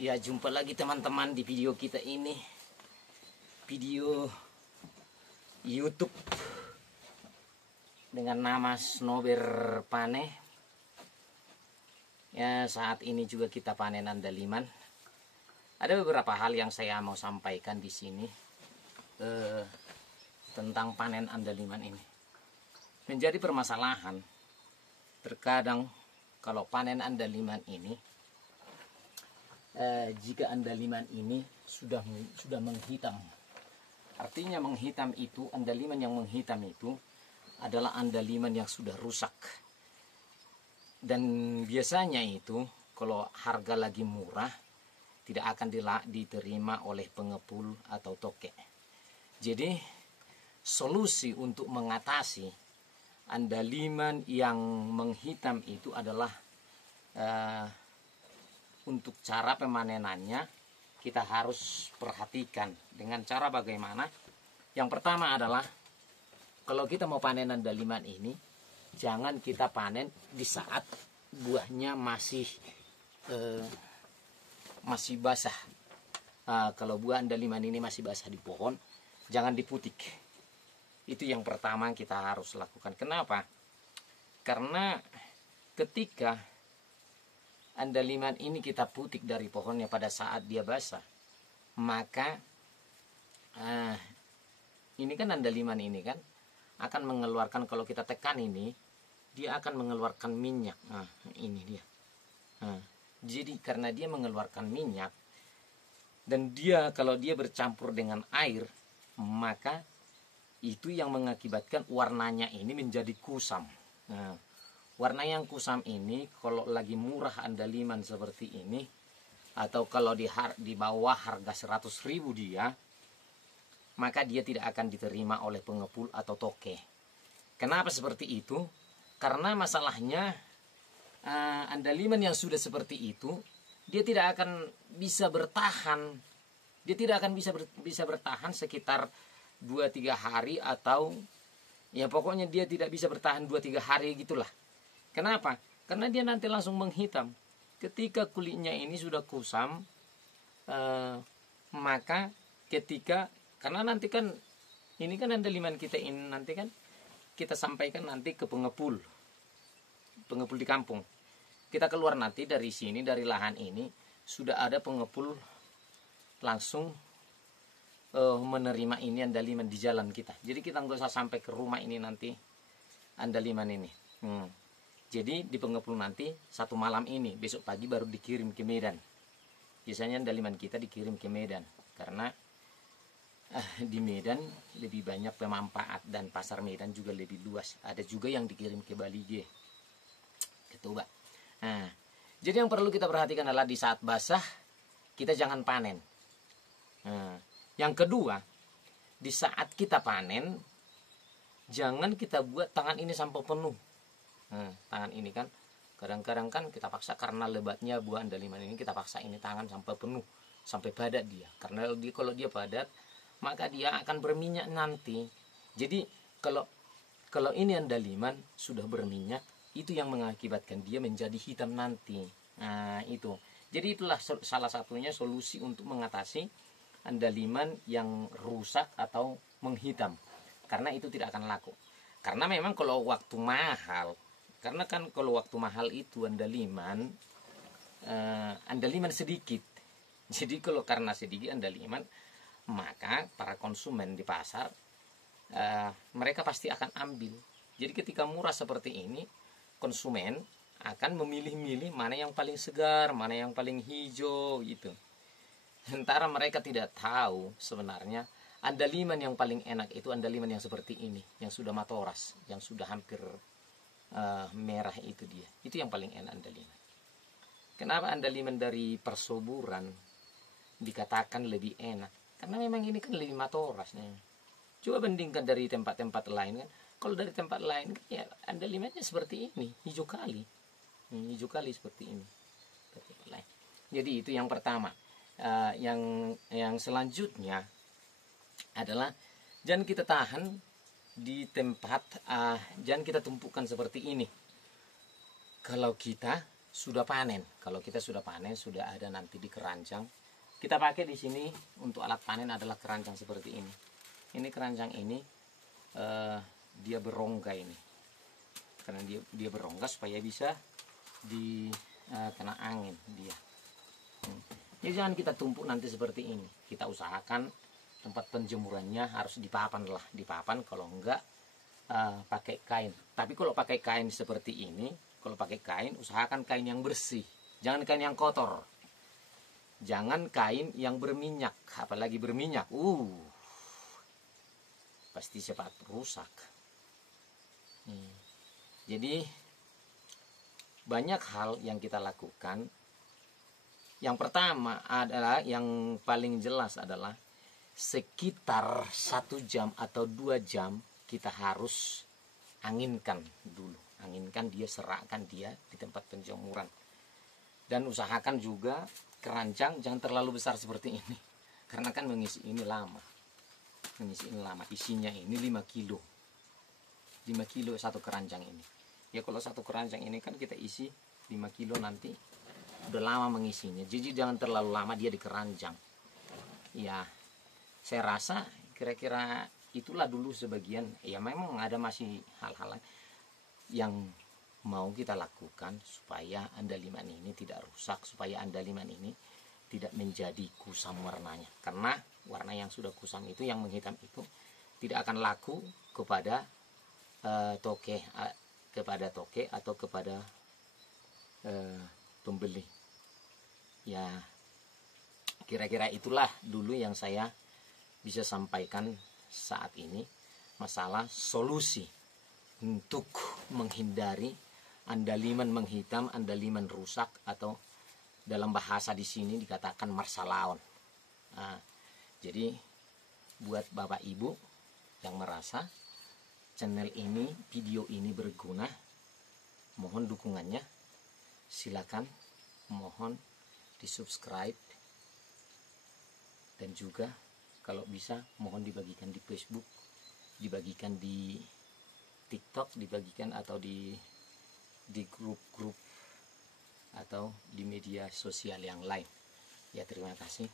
Ya, jumpa lagi teman-teman di video kita ini. Video YouTube dengan nama Snober Pane. Ya, saat ini juga kita panen andaliman. Ada beberapa hal yang saya mau sampaikan di sini tentang panen andaliman ini. Menjadi permasalahan terkadang kalau panen andaliman ini, jika andaliman ini sudah menghitam, artinya menghitam itu, andaliman yang menghitam itu adalah andaliman yang sudah rusak. Dan biasanya itu kalau harga lagi murah tidak akan diterima oleh pengepul atau toke. Jadi solusi untuk mengatasi andaliman yang menghitam itu adalah untuk cara pemanenannya kita harus perhatikan dengan cara bagaimana. Yang pertama adalah kalau kita mau panen andaliman ini, jangan kita panen di saat buahnya masih basah. Kalau buah andaliman ini masih basah di pohon, jangan diputik. Itu yang pertama kita harus lakukan. Kenapa? Karena ketika andaliman ini kita putik dari pohonnya pada saat dia basah, maka ini kan andaliman ini kan akan mengeluarkan, kalau kita tekan ini, dia akan mengeluarkan minyak. Ini dia. Jadi karena dia mengeluarkan minyak, dan dia kalau dia bercampur dengan air, maka itu yang mengakibatkan warnanya ini menjadi kusam. Warna yang kusam ini kalau lagi murah andaliman seperti ini, atau kalau di bawah harga 100.000 dia, maka dia tidak akan diterima oleh pengepul atau toke. Kenapa seperti itu? Karena masalahnya andaliman yang sudah seperti itu, dia tidak akan bisa bertahan. Dia tidak akan bisa bertahan sekitar 2-3 hari, atau ya pokoknya dia tidak bisa bertahan 2-3 hari gitulah. Kenapa? Karena dia nanti langsung menghitam. Ketika kulitnya ini sudah kusam, maka karena nanti kan ini kan andaliman kita ini nanti kan kita sampaikan nanti ke pengepul di kampung. Kita keluar nanti dari sini, dari lahan ini sudah ada pengepul langsung menerima ini andaliman di jalan kita. Jadi kita nggak usah sampai ke rumah ini nanti andaliman ini. Jadi di pengepul nanti satu malam ini, besok pagi baru dikirim ke Medan. Biasanya andaliman kita dikirim ke Medan karena di Medan lebih banyak pemanfaat dan pasar Medan juga lebih luas. Ada juga yang dikirim ke Balige, ke Toba. Jadi yang perlu kita perhatikan adalah di saat basah kita jangan panen. Yang kedua, di saat kita panen jangan kita buat tangan ini sampai penuh. Tangan ini kan kadang-kadang kan kita paksa karena lebatnya buah andaliman ini, kita paksa ini tangan sampai penuh, sampai padat dia. Karena kalau dia padat, maka dia akan berminyak nanti. Jadi kalau ini andaliman sudah berminyak, itu yang mengakibatkan dia menjadi hitam nanti. Itu. Jadi itulah salah satunya solusi untuk mengatasi andaliman yang rusak atau menghitam. Karena itu tidak akan laku. Karena memang kalau waktu mahal, karena kan kalau waktu mahal itu andaliman sedikit. Jadi kalau karena sedikit andaliman, maka para konsumen di pasar mereka pasti akan ambil. Jadi ketika murah seperti ini, konsumen akan memilih-milih mana yang paling segar, mana yang paling hijau gitu. Sementara mereka tidak tahu sebenarnya andaliman yang paling enak itu andaliman yang seperti ini, yang sudah matoras, yang sudah hampir merah, itu dia. Itu yang paling enak andaliman. Kenapa andaliman dari persuburan dikatakan lebih enak? Karena memang ini kan lebih matoras. Coba bandingkan dari tempat-tempat lain kan. Kalau dari tempat lain kan ya andalimannya seperti ini, hijau kali. Hijau kali seperti ini. Jadi itu yang pertama. Yang selanjutnya adalah jangan kita tahan di tempat, jangan kita tumpukan seperti ini. Kalau kita sudah panen. Kalau kita sudah panen, sudah ada nanti di keranjang. Kita pakai di sini untuk alat panen adalah keranjang seperti ini. Ini keranjang ini dia berongga ini. Karena dia berongga supaya bisa di kena angin dia. Jadi jangan kita tumpuk nanti seperti ini. Kita usahakan tempat penjemurannya harus dipapan lah, dipapan. Kalau enggak pakai kain. Tapi kalau pakai kain seperti ini, kalau pakai kain usahakan kain yang bersih, jangan kain yang kotor, jangan kain yang berminyak, apalagi berminyak, pasti cepat rusak. Jadi banyak hal yang kita lakukan. Yang pertama adalah, yang paling jelas adalah sekitar 1 jam atau 2 jam kita harus anginkan dulu. Anginkan dia, serakkan dia di tempat penjemuran. Dan usahakan juga keranjang jangan terlalu besar seperti ini. Karena kan mengisi ini lama. Isinya ini 5 kilo. 5 kilo satu keranjang ini. Ya kalau satu keranjang ini kan kita isi 5 kilo nanti. Udah lama mengisinya. Jadi jangan terlalu lama dia di keranjang. Ya, saya rasa kira-kira itulah dulu sebagian. Ya memang ada masih hal-hal yang mau kita lakukan supaya andaliman ini tidak rusak, supaya andaliman ini tidak menjadi kusam warnanya. Karena warna yang sudah kusam itu, yang menghitam itu tidak akan laku kepada toke atau kepada pembeli. Ya kira-kira itulah dulu yang saya bisa sampaikan saat ini, masalah solusi untuk menghindari andaliman menghitam, andaliman rusak, atau dalam bahasa di sini dikatakan marsalaon. Nah, jadi buat Bapak Ibu yang merasa channel ini, video ini berguna, mohon dukungannya. Silakan, mohon di subscribe, dan juga kalau bisa mohon dibagikan di Facebook, dibagikan di TikTok, dibagikan atau di grup-grup atau di media sosial yang lain. Ya terima kasih.